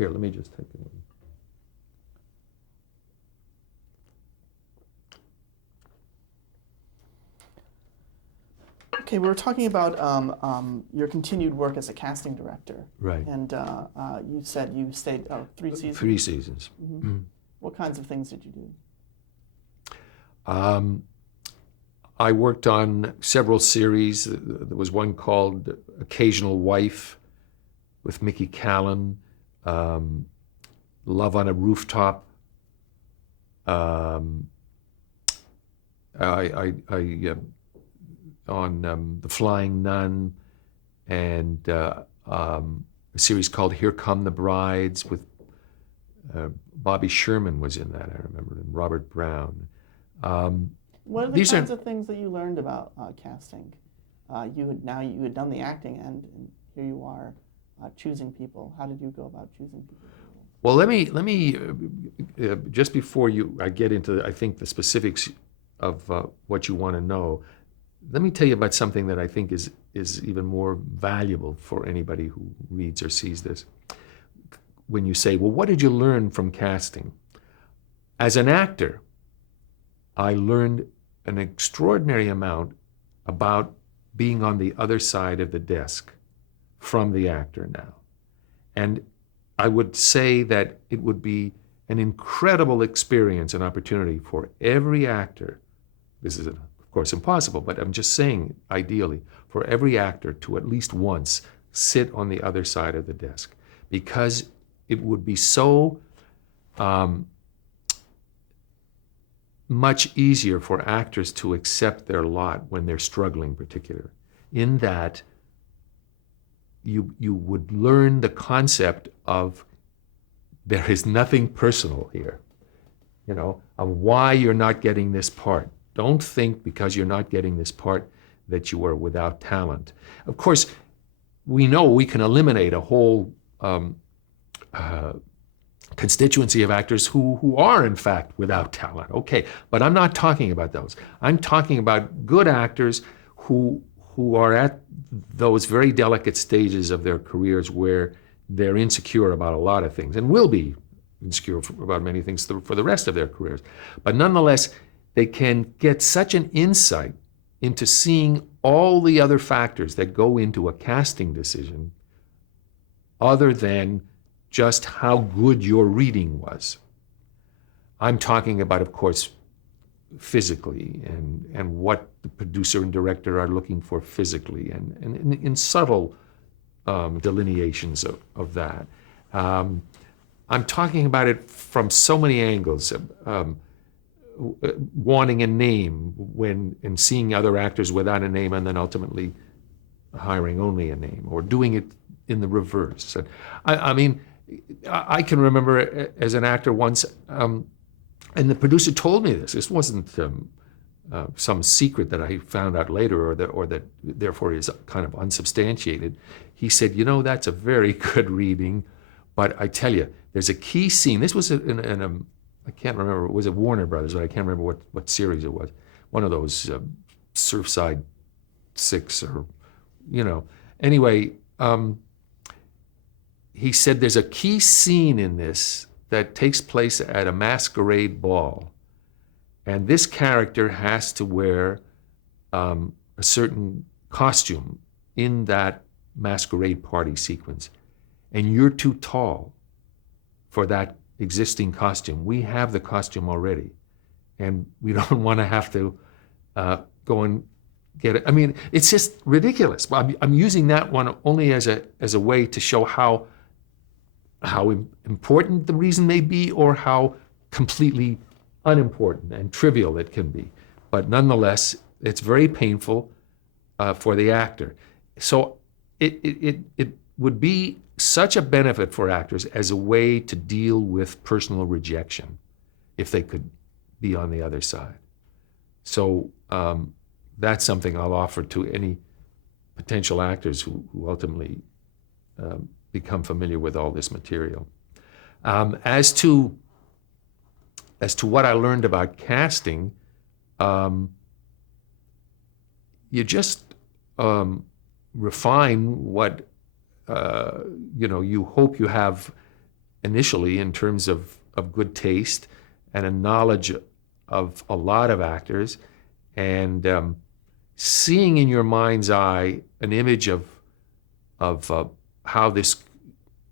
Here, let me just take it. Okay, we were talking about your continued work as a casting director. Right. And you said you stayed 3 seasons. 3 seasons. Mm-hmm. What kinds of things did you do? I worked on several series. There was one called Occasional Wife with Mickey Callan, Love on a Rooftop. On The Flying Nun, and a series called Here Come the Brides with Bobby Sherman was in that, I remember, and Robert Brown. What are the kinds of things that you learned about casting? You had done the acting end, and here you are choosing people. How did you go about choosing people? Well, let me just before I get into, I think, the specifics of what you want to know, let me tell you about something that I think is even more valuable for anybody who reads or sees this. When you say, well, what did you learn from casting? As an actor, I learned an extraordinary amount about being on the other side of the desk from the actor now. And I would say that it would be an incredible experience and opportunity for every actor. This is, of course, impossible, but I'm just saying, ideally, for every actor to at least once sit on the other side of the desk, because it would be so much easier for actors to accept their lot when they're struggling, particularly, in that you would learn the concept of there is nothing personal here, of why you're not getting this part. Don't think because you're not getting this part that you are without talent. Of course, we know we can eliminate a whole constituency of actors who are in fact without talent. Okay, but I'm not talking about those. I'm talking about good actors who are at those very delicate stages of their careers where they're insecure about a lot of things and will be insecure about many things for the rest of their careers. But nonetheless, they can get such an insight into seeing all the other factors that go into a casting decision other than just how good your reading was. I'm talking about, of course, physically and what the producer and director are looking for physically and in subtle delineations of that. I'm talking about it from so many angles. Wanting a name and seeing other actors without a name and then ultimately hiring only a name, or doing it in the reverse. And I can remember as an actor once, and the producer told me this. This wasn't some secret that I found out later, or that therefore is kind of unsubstantiated. He said, that's a very good reading, but I tell you, there's a key scene. This was in a I can't remember, was it Warner Brothers, but I can't remember what series it was. One of those Surfside 6 or, Anyway, he said there's a key scene in this that takes place at a masquerade ball. And this character has to wear a certain costume in that masquerade party sequence. And you're too tall for that existing costume. We have the costume already, and we don't want to have to go and get it. It's just ridiculous. I'm using that one only as a way to show how important the reason may be, or how completely unimportant and trivial it can be. But nonetheless, it's very painful for the actor. So it would be such a benefit for actors as a way to deal with personal rejection if they could be on the other side. So that's something I'll offer to any potential actors who ultimately become familiar with all this material. As to what I learned about casting, you just refine what you hope you have initially in terms of good taste and a knowledge of a lot of actors, and seeing in your mind's eye an image of how this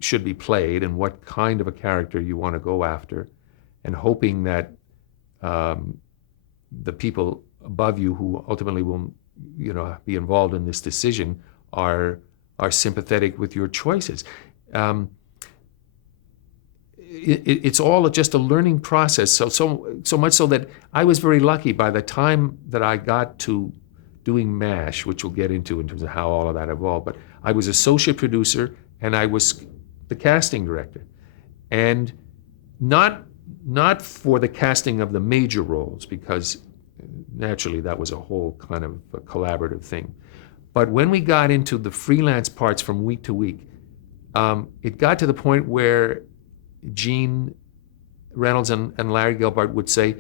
should be played and what kind of a character you want to go after, and hoping that the people above you who ultimately will, be involved in this decision are sympathetic with your choices. It's all just a learning process. So much so that I was very lucky. By the time that I got to doing MASH, which we'll get into in terms of how all of that evolved, but I was associate producer and I was the casting director, and not for the casting of the major roles, because naturally that was a whole kind of a collaborative thing. But when we got into the freelance parts from week to week, it got to the point where Gene Reynolds and Larry Gelbart would say,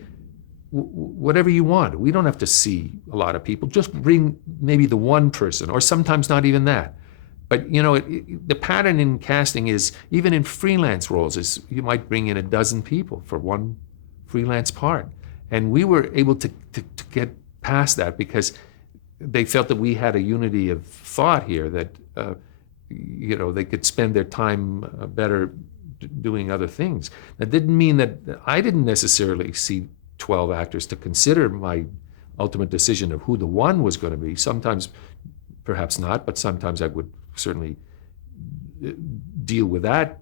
whatever you want. We don't have to see a lot of people. Just bring maybe the one person, or sometimes not even that. But the pattern in casting is, even in freelance roles, is you might bring in a dozen people for one freelance part. And we were able to get past that because they felt that we had a unity of thought here, that they could spend their time better doing other things. That didn't mean that I didn't necessarily see 12 actors to consider my ultimate decision of who the one was going to be. Sometimes, perhaps not, but sometimes I would certainly deal with that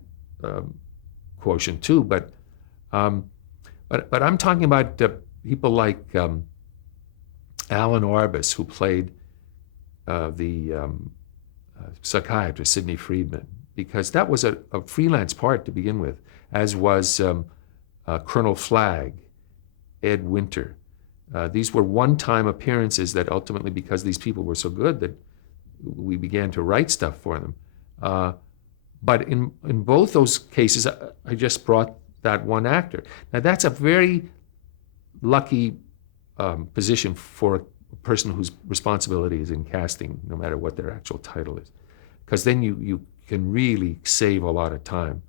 quotient too. But I'm talking about people like Alan Arbus, who played the psychiatrist Sidney Friedman, because that was a freelance part to begin with, as was Colonel Flagg, Ed Winter. These were one-time appearances that ultimately, because these people were so good, that we began to write stuff for them. But in both those cases, I just brought that one actor. Now that's a very lucky position for a person whose responsibility is in casting, no matter what their actual title is, because then you can really save a lot of time.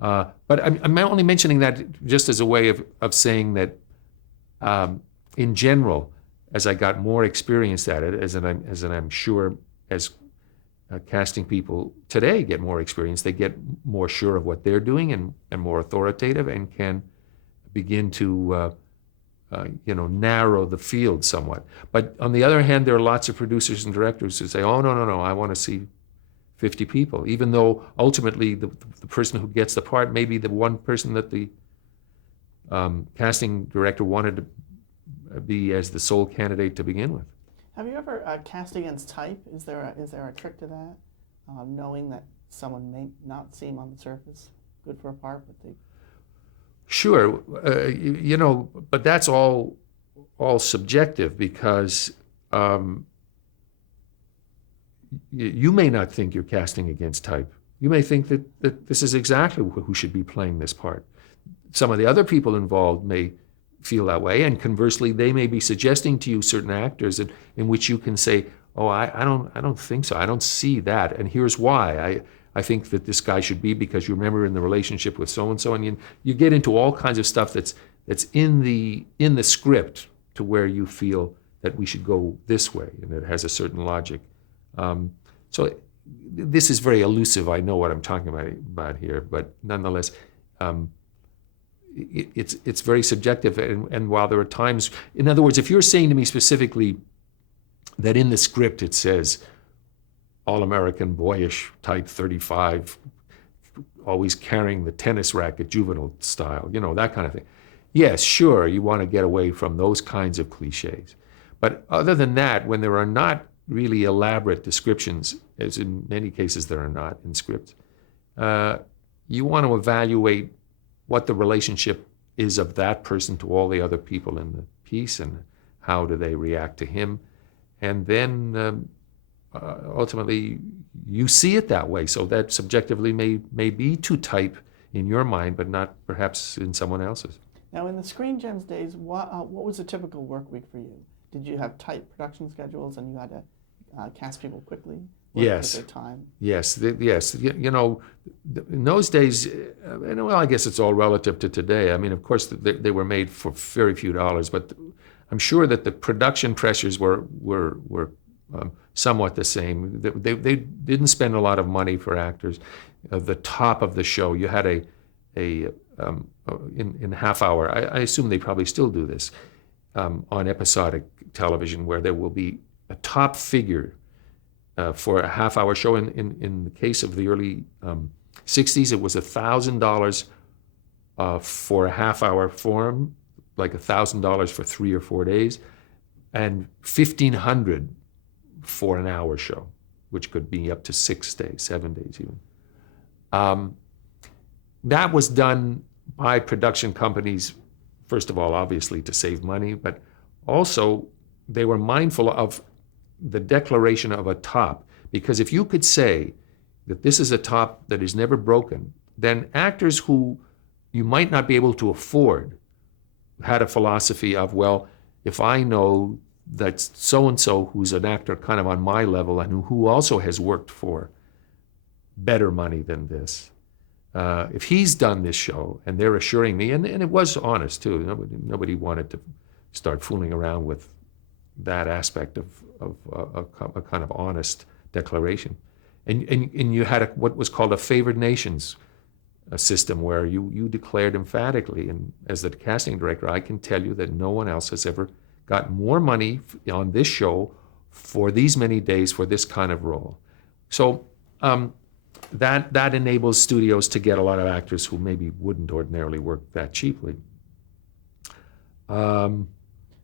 But I'm only mentioning that just as a way of saying that in general, as I got more experience at it, as I'm sure as casting people today get more experience, they get more sure of what they're doing and more authoritative, and can begin to narrow the field somewhat. But on the other hand, there are lots of producers and directors who say, oh, no, I want to see 50 people, even though ultimately the person who gets the part may be the one person that the casting director wanted to be as the sole candidate to begin with. Have you ever cast against type? Is there a trick to that? Knowing that someone may not seem on the surface good for a part, but they... Sure, but that's all subjective, because you may not think you're casting against type. You may think that this is exactly who should be playing this part. Some of the other people involved may feel that way, and conversely, they may be suggesting to you certain actors in which you can say, oh, I don't think so. I don't see that, and here's why. I think that this guy should be, because you remember in the relationship with so-and-so, and you get into all kinds of stuff that's in the script, to where you feel that we should go this way, and it has a certain logic. So this is very elusive. I know what I'm talking about here, but nonetheless, it's very subjective. And while there are times, in other words, if you're saying to me specifically that in the script it says all-American, boyish, type 35, always carrying the tennis racket, juvenile style, that kind of thing. Yes, sure, you want to get away from those kinds of cliches. But other than that, when there are not really elaborate descriptions, as in many cases there are not in scripts, you want to evaluate what the relationship is of that person to all the other people in the piece, and how do they react to him. And then ultimately you see it that way, so that subjectively may be to type in your mind, but not perhaps in someone else's. Now, in the Screen Gems days, what was a typical work week for you? Did you have tight production schedules and you had to cast people quickly? Yes. Take their time. Yes, yes. You know, in those days, and well, I guess it's all relative to today. I mean, of course, they were made for very few dollars, but I'm sure that the production pressures were somewhat the same. They didn't spend a lot of money for actors. The top of the show, you had in half hour. I assume they probably still do this on episodic television, where there will be a top figure. For a half-hour show. In the case of the early 60s, it was $1,000 for a half-hour form, like $1,000 for 3 or 4 days, and $1,500 for an hour show, which could be up to 6 days, 7 days even. That was done by production companies, first of all, obviously, to save money, but also they were mindful of the declaration of a top, because if you could say that this is a top that is never broken, then actors who you might not be able to afford had a philosophy of, well, if I know that so-and-so who's an actor kind of on my level and who also has worked for better money than this, if he's done this show and they're assuring me, and it was honest too, nobody wanted to start fooling around with that aspect of a kind of honest declaration. And you had what was called a favored nations system, where you declared emphatically, and as the casting director, I can tell you that no one else has ever got more money on this show for these many days for this kind of role. So that enables studios to get a lot of actors who maybe wouldn't ordinarily work that cheaply.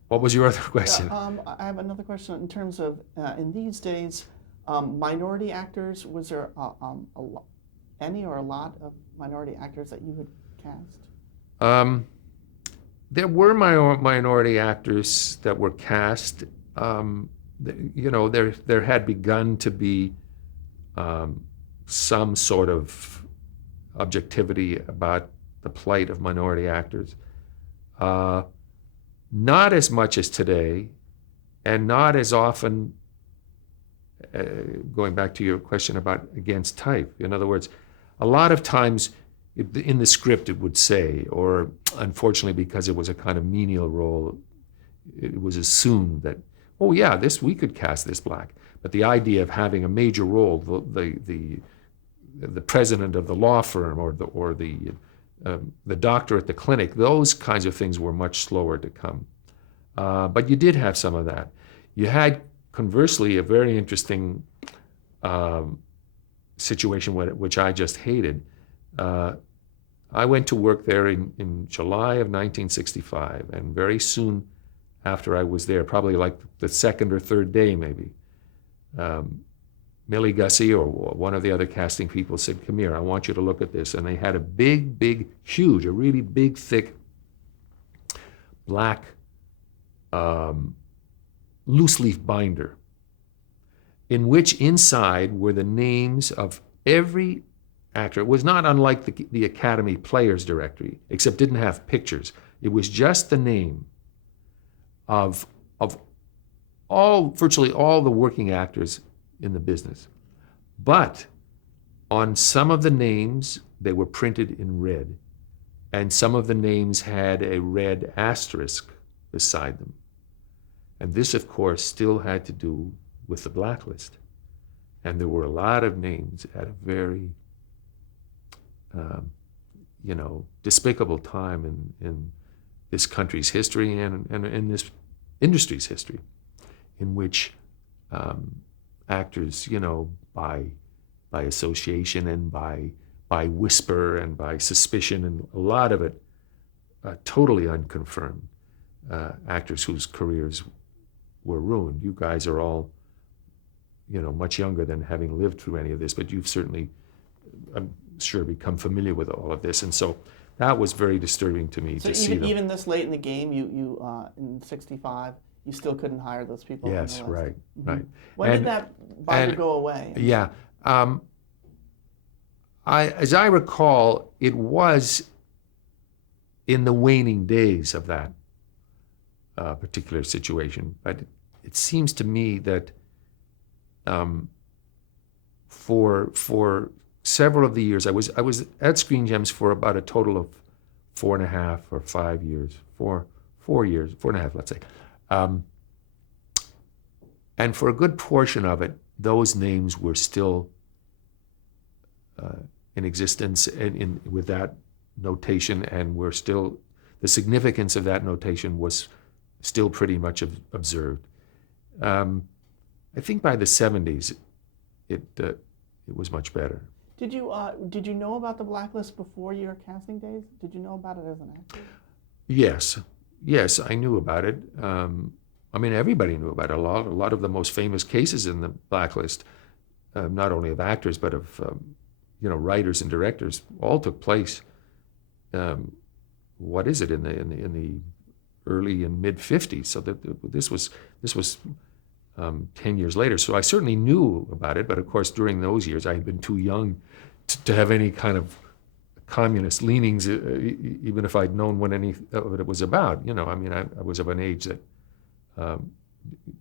What was your other question? I have another question in terms of, in these days, minority actors, was there any or a lot of minority actors that you would cast? There were minority actors that were cast. You know, there had begun to be some sort of objectivity about the plight of minority actors. Not as much as today, and not as often, going back to your question about against type. In other words, a lot of times in the script it would say, or unfortunately because it was a kind of menial role, it was assumed that, oh yeah, we could cast this black. But the idea of having a major role, the president of the law firm or the doctor at the clinic, those kinds of things were much slower to come. But you did have some of that. You had, conversely, a very interesting situation which I just hated. I went to work there in July of 1965, and very soon after I was there, probably like the second or third day maybe, Millie Gussie or one of the other casting people said, come here, I want you to look at this. And they had a huge, a really big, thick, black loose leaf binder, in which inside were the names of every actor. It was not unlike the Academy Players Directory, except didn't have pictures. It was just the name of virtually all the working actors in the business. But on some of the names, they were printed in red, and some of the names had a red asterisk beside them. And this, of course, still had to do with the blacklist. And there were a lot of names at a very, despicable time in this country's history and in this industry's history, in which actors, by association and by whisper and by suspicion, and a lot of it totally unconfirmed, actors whose careers were ruined. You guys are all, much younger than having lived through any of this, but you've certainly, I'm sure, become familiar with all of this. And so that was very disturbing to me to see them. Even this late in the game, you in 65, you still couldn't hire those people. Yes, right, right. When did that binder go away? Yeah. As I recall, it was in the waning days of that particular situation, but it seems to me that for several of the years, I was at Screen Gems for about a total of 4.5 or 5 years, 4 years, 4.5, let's say. And for a good portion of it, those names were still in existence and with that notation, and were still, the significance of that notation was still pretty much observed. I think by the 70s, it was much better. Did you know about the blacklist before your casting days? Did you know about it as an actor? Yes, I knew about it. I mean, everybody knew about it. A lot of the most famous cases in the blacklist, not only of actors but of writers and directors, all took place. What is it in the early and mid '50s? So that this was 10 years later. So I certainly knew about it, but of course during those years I had been too young to have any kind of communist leanings, even if I'd known what any of it was about. I mean, I was of an age that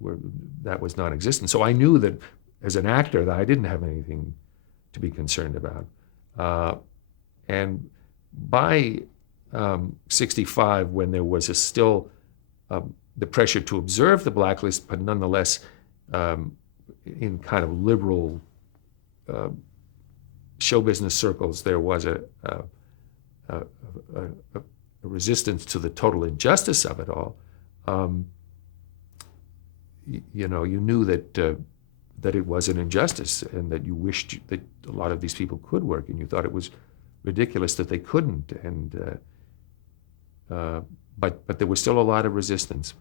where that was non-existent. So I knew that as an actor that I didn't have anything to be concerned about. And by 65, when there was still the pressure to observe the blacklist, but nonetheless in kind of liberal show business circles, there was a resistance to the total injustice of it all. You knew that it was an injustice, and that you wished that a lot of these people could work, and you thought it was ridiculous that they couldn't. And but there was still a lot of resistance.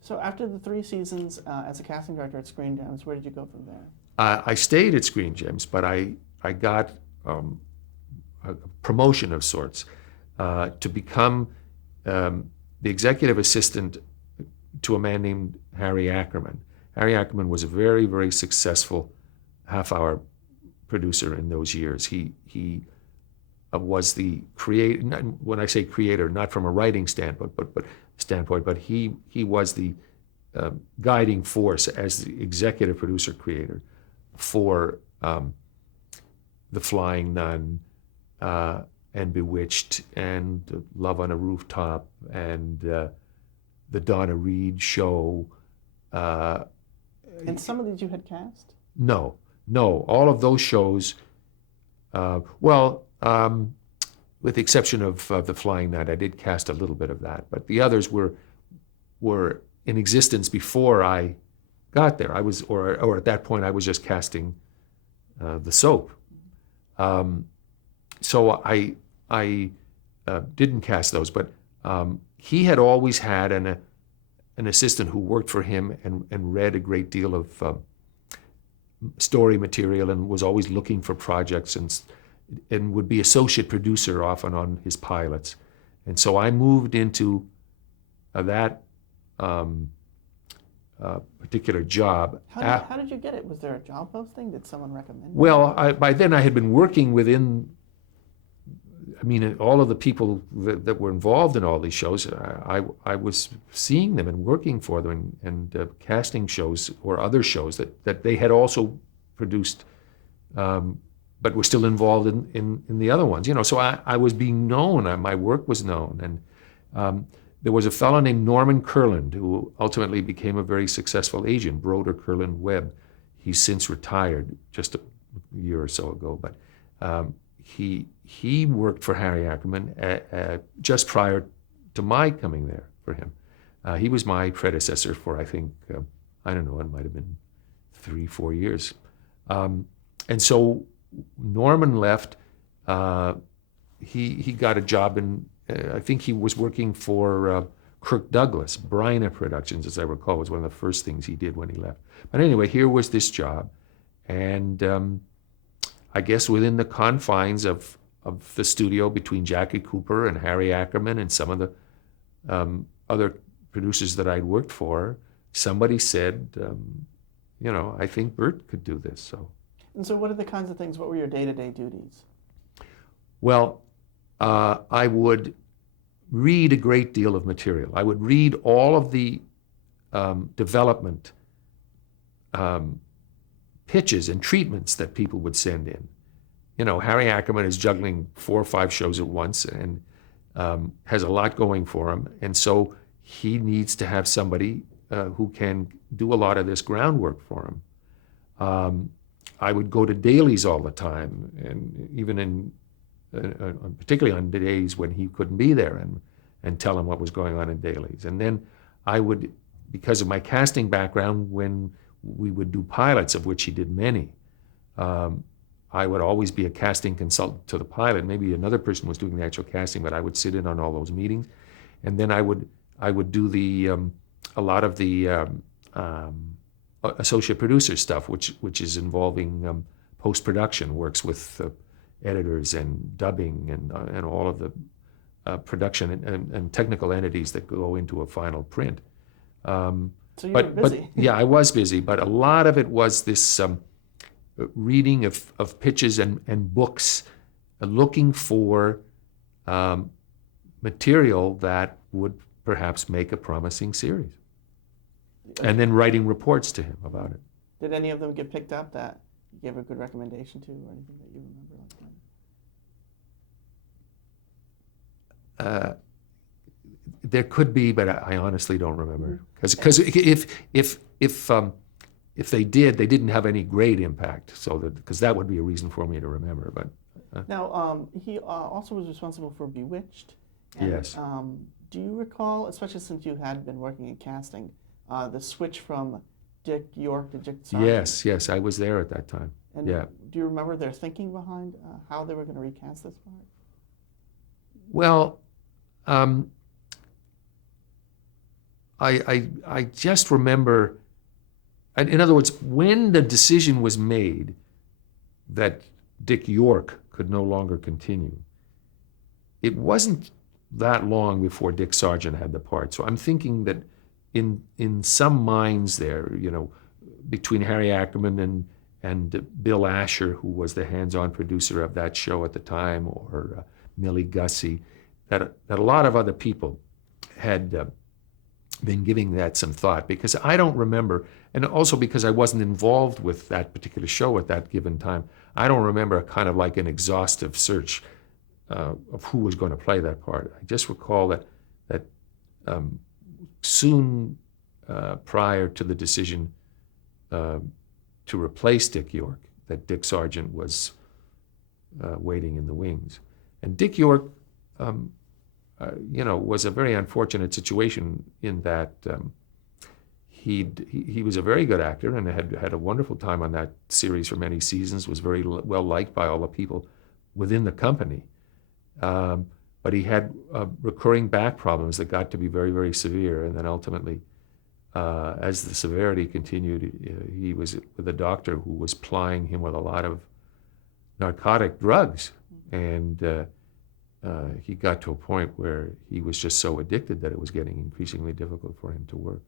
So after the 3 seasons as a casting director at Screen Gems, where did you go from there? I stayed at Screen Gems, but I got a promotion of sorts to become the executive assistant to a man named Harry Ackerman. Harry Ackerman was a very, very successful half-hour producer in those years. He was the creator. When I say creator, not from a writing standpoint, but he was the guiding force as the executive producer creator for The Flying Nun and Bewitched and Love on a Rooftop and the Donna Reed Show. And some of these you had cast? No. All of those shows, with the exception of The Flying Nun, I did cast a little bit of that, but the others were in existence before I got there. I was, or at that point, I was just casting the soap. So I didn't cast those, but he had always had an assistant who worked for him and read a great deal of story material and was always looking for projects and would be associate producer often on his pilots. And so I moved into that particular job. How did you get it? Was there a job posting? Did someone recommend it? Well, by then I had been working within, I mean, all of the people that were involved in all these shows, I was seeing them and working for them and casting shows or other shows that they had also produced, but were still involved in the other ones. So I was being known, my work was known. And there was a fellow named Norman Kurland who ultimately became a very successful agent, Broder Kurland Webb. He's since retired just a year or so ago, but he worked for Harry Ackerman just prior to my coming there for him. He was my predecessor for, I think, I don't know, it might have been 3-4 years. And so Norman left. He got a job in, I think he was working for Kirk Douglas. Bryna Productions, as I recall, was one of the first things he did when he left. But anyway, here was this job. And I guess within the confines of the studio between Jackie Cooper and Harry Ackerman and some of the other producers that I'd worked for, somebody said, I think Burt could do this. So. And so what are the kinds of things, what were your day-to-day duties? Well, I would read a great deal of material. I would read all of the development pitches and treatments that people would send in. You know, Harry Ackerman is juggling 4 or 5 shows at once and has a lot going for him. And so he needs to have somebody who can do a lot of this groundwork for him. I would go to dailies all the time, and even in, particularly on days when he couldn't be there, and tell him what was going on in dailies. And then I would, because of my casting background, when we would do pilots, of which he did many, I would always be a casting consultant to the pilot. Maybe another person was doing the actual casting, but I would sit in on all those meetings. And then I would do a lot of the associate producer stuff, which is involving post-production, works with editors and dubbing and all of the production and technical entities that go into a final print. So you were busy. But yeah, I was busy, but a lot of it was this reading of pitches and books, looking for material that would perhaps make a promising series. And then writing reports to him about it. Did any of them get picked up that you gave a good recommendation to, or anything that you remember like that? There could be, but I honestly don't remember. Because if they did, they didn't have any great impact. So because that would be a reason for me to remember. But now he also was responsible for Bewitched. And, yes. Do you recall, especially since you had been working in casting, the switch from Dick York to Dick Sargent? Yes, I was there at that time. And yeah. Do you remember their thinking behind how they were going to recast this part? Well, I just remember, in other words, when the decision was made that Dick York could no longer continue, it wasn't that long before Dick Sargent had the part. So I'm thinking that in some minds there, you know, between Harry Ackerman and Bill Asher, who was the hands-on producer of that show at the time, or Millie Gussie, that a lot of other people had been giving that some thought, because I don't remember, and also because I wasn't involved with that particular show at that given time, I don't remember kind of like an exhaustive search of who was going to play that part. I just recall that soon prior to the decision to replace Dick York, that Dick Sargent was waiting in the wings. And Dick York, was a very unfortunate situation in that he was a very good actor and had a wonderful time on that series for many seasons, was very well liked by all the people within the company. But he had recurring back problems that got to be very, very severe. And then ultimately, as the severity continued, he was with a doctor who was plying him with a lot of narcotic drugs. And he got to a point where he was just so addicted that it was getting increasingly difficult for him to work.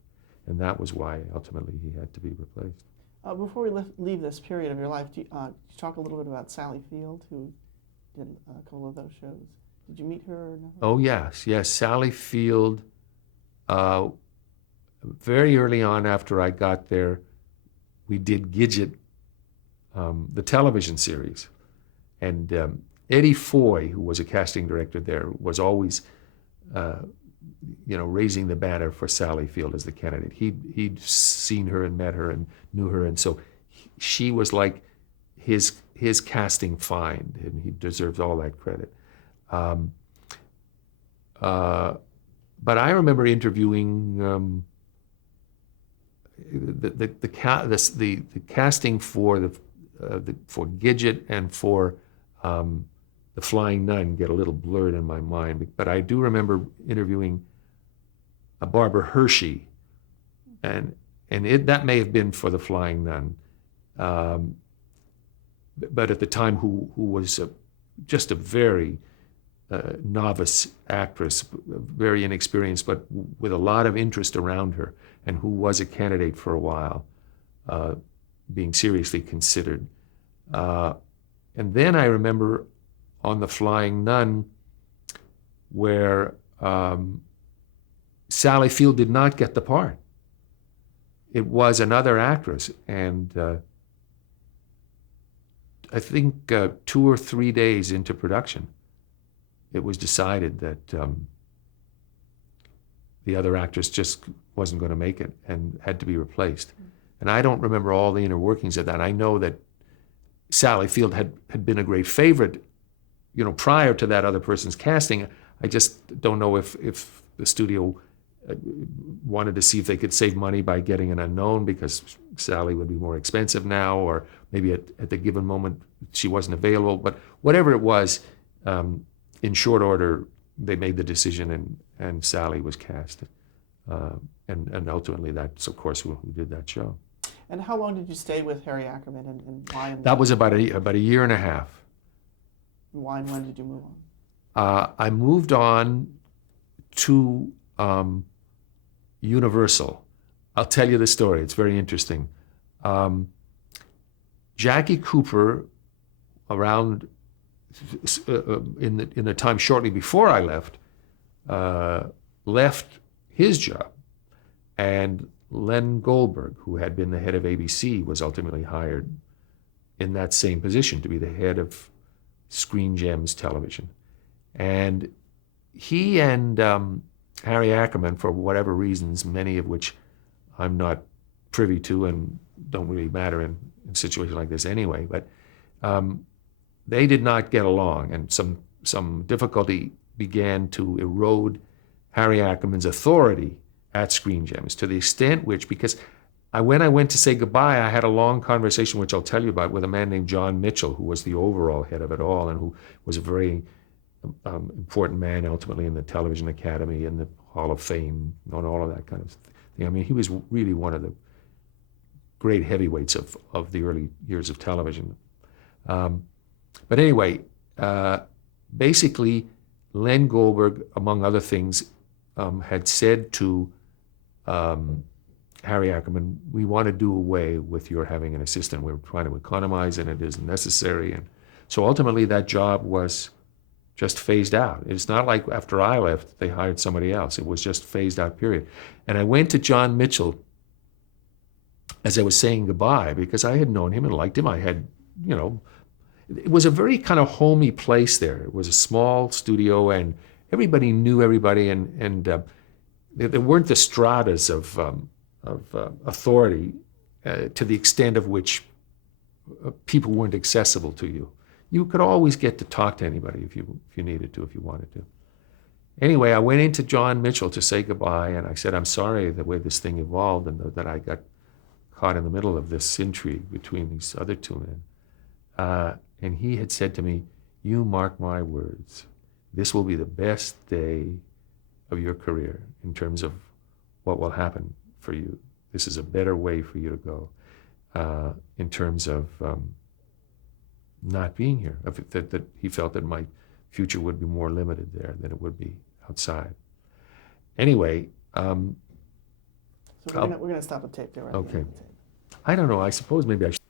And that was why ultimately he had to be replaced. Before we leave this period of your life, could you talk a little bit about Sally Field, who did a couple of those shows? Did you meet her or never? Oh, yes. Sally Field, very early on after I got there, we did Gidget, the television series. And Eddie Foy, who was a casting director there, was always, raising the banner for Sally Field as the candidate. He'd seen her and met her and knew her, and so she was like his casting find, and he deserves all that credit. But I remember interviewing the casting for Gidget and for The Flying Nun get a little blurred in my mind, but I do remember interviewing Barbara Hershey, and that may have been for The Flying Nun, but at the time who was just a very novice actress, very inexperienced, but with a lot of interest around her, and who was a candidate for a while, being seriously considered. And then I remember on The Flying Nun, where Sally Field did not get the part. It was another actress, and I think 2 or 3 days into production, it was decided that the other actress just wasn't going to make it and had to be replaced. And I don't remember all the inner workings of that. I know that Sally Field had been a great favorite, prior to that other person's casting. I just don't know if the studio wanted to see if they could save money by getting an unknown because Sally would be more expensive now, or maybe at the given moment she wasn't available. But whatever it was, in short order, they made the decision and Sally was cast. And ultimately that's, of course, who did that show. And how long did you stay with Harry Ackerman and why? That was about a year and a half. Why and when did you move on? I moved on to Universal. I'll tell you the story. It's very interesting. Jackie Cooper, around in the time shortly before I left his job, and Len Goldberg, who had been the head of ABC, was ultimately hired in that same position to be the head of Screen Gems Television. And he and Harry Ackerman, for whatever reasons, many of which I'm not privy to and don't really matter in situations like this anyway, but they did not get along, and some difficulty began to erode Harry Ackerman's authority at Screen Gems, to the extent which, because when I went to say goodbye, I had a long conversation, which I'll tell you about, with a man named John Mitchell, who was the overall head of it all and who was a very important man ultimately in the Television Academy and the Hall of Fame and all of that kind of thing. I mean, he was really one of the great heavyweights of the early years of television. But anyway, basically, Len Goldberg, among other things, had said to Harry Ackerman, we want to do away with your having an assistant. We're trying to economize and it isn't necessary. And so ultimately that job was just phased out. It's not like after I left, they hired somebody else. It was just phased out, period. And I went to John Mitchell as I was saying goodbye because I had known him and liked him. I had, it was a very kind of homey place there. It was a small studio and everybody knew everybody, and there weren't the stratas of authority to the extent of which people weren't accessible to you. You could always get to talk to anybody if you needed to, if you wanted to. Anyway, I went into John Mitchell to say goodbye, and I said, I'm sorry the way this thing evolved and that I got caught in the middle of this intrigue between these other two men. And he had said to me, you mark my words, this will be the best day of your career in terms of what will happen for you. This is a better way for you to go in terms of not being here. That he felt that my future would be more limited there than it would be outside. Anyway. So we're going to stop the tape there. Right? Okay. I don't know. I suppose maybe I should.